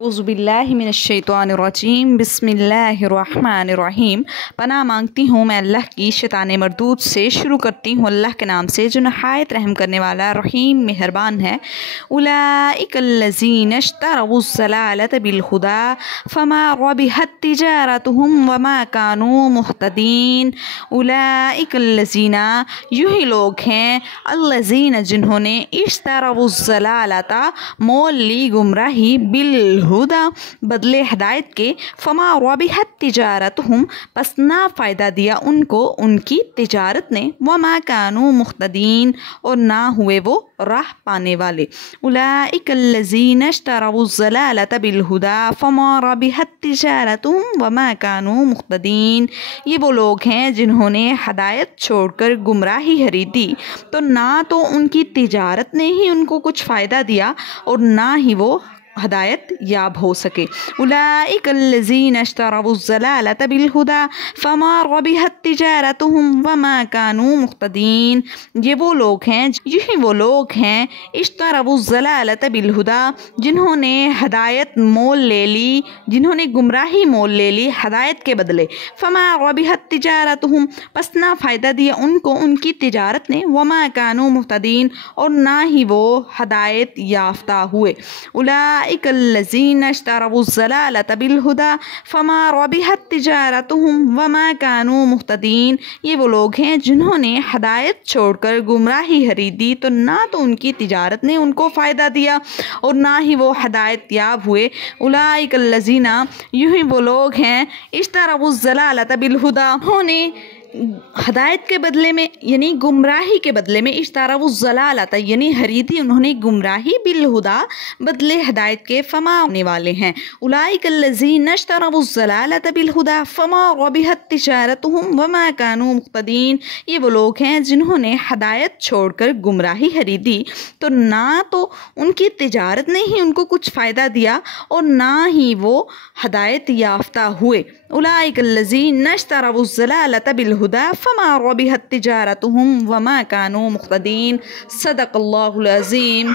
औज़ुबिल्लाहि मिनश्शैतानिर्रजीम बिस्मिल्लाहिर्रहमानिर्रहीम। पनाह मांगती हूँ मैं अल्लाह की शैतान मरदूद से। शुरू करती हूँ अल्लाह के नाम से जो नहायत रहम करने वाला रहीम मेहरबान है। उलाइकल्लज़ीना इश्तरवुज़्ज़लालत बिलहुदा फमा रबिहत तिजारतुहुम वमा कानू मुहतदीन। उलाइकल्लज़ीना यूँ ही लोग हैं, अल्लज़ीना जिन्होंने इश्तरवुज़्ज़लालता मोल ली गुमराही बिल हुदा बदले हिदायत के, फमा रबिहत तिजारतुहुम पस ना फ़ायदा दिया उनको उनकी तिजारत ने, वमा कानू मुहतदीन और ना हुए वो राह पाने वाले। उलाइकल्लज़ीना इश्तरवुज़्ज़लालत बिलहुदा फमा रबिहत तिजारतुहुम वमा कानू मुहतदीन। ये वो लोग हैं जिन्होंने हिदायत छोड़कर गुमराही खरीदी, तो ना तो उनकी तिजारत ने ही उनको कुछ फ़ायदा दिया और ना ही वो हदायत याब हो सके। उलाइकल्लज़ीना इश्तरवुज़्ज़लालत बिलहुदा फमा रबिहत तिजारतुहुम वमा कानू मुहतदीन। ये वो लोग हैं, यही वो लोग हैं इश्तरवुज़्ज़लालत बिलहुदा जिन्होंने हदायत मोल ले ली, जिन्होंने गुमराही मोल ले ली हदायत के बदले। फमा रबिहत तिजारतुहुम पस ना फ़ायदा दिया उनको उनकी तिजारत ने, वमा कानू मुहतदीन और ना ही वो हदायत याफ्ता हुए। उलाइकल्लज़ीना इश्तरवुज़्ज़लालत बिलहुदा फमा रबिहत तिजारतुहुम वमा कानू मुहतदीन। ये वो लोग हैं जिन्होंने हदायत छोड़कर गुमराही खरीदी, तो ना तो उनकी तिजारत ने उनको फ़ायदा दिया और ना ही वो हदायत याब हुए। उलाइकल्लज़ीना यूँ ही वो लोग हैं इश्तरवुज़्ज़लालत बिलहुदा, उन्होंने हदायत के बदले में यानी गुमराही के बदले में इश्तरवुज़्ज़लालत यानी खरीदी उन्होंने गुमराही बिलहुदा बदले हदायत के, फमा होने वाले हैं। उलाइकल्लज़ीना इश्तरवुज़्ज़लालत बिलहुदा फमा रबिहत तिजारतुहुम वमा कानू मुहतदीन। ये वो लोग हैं जिन्होंने हदायत छोड़कर गुमराही खरीदी, तो ना तो उनकी तिजारत ने ही उनको कुछ फ़ायदा दिया और ना ही वो हदायत याफ्ता हुए। उलाइकल्लज़ीना इश्तरवुज़्ज़लालत बिलहुदा फमा रबिहत तिजारतुहुम वमा कानू मुहतदीन। सदक़ल्लाहुल अज़ीम।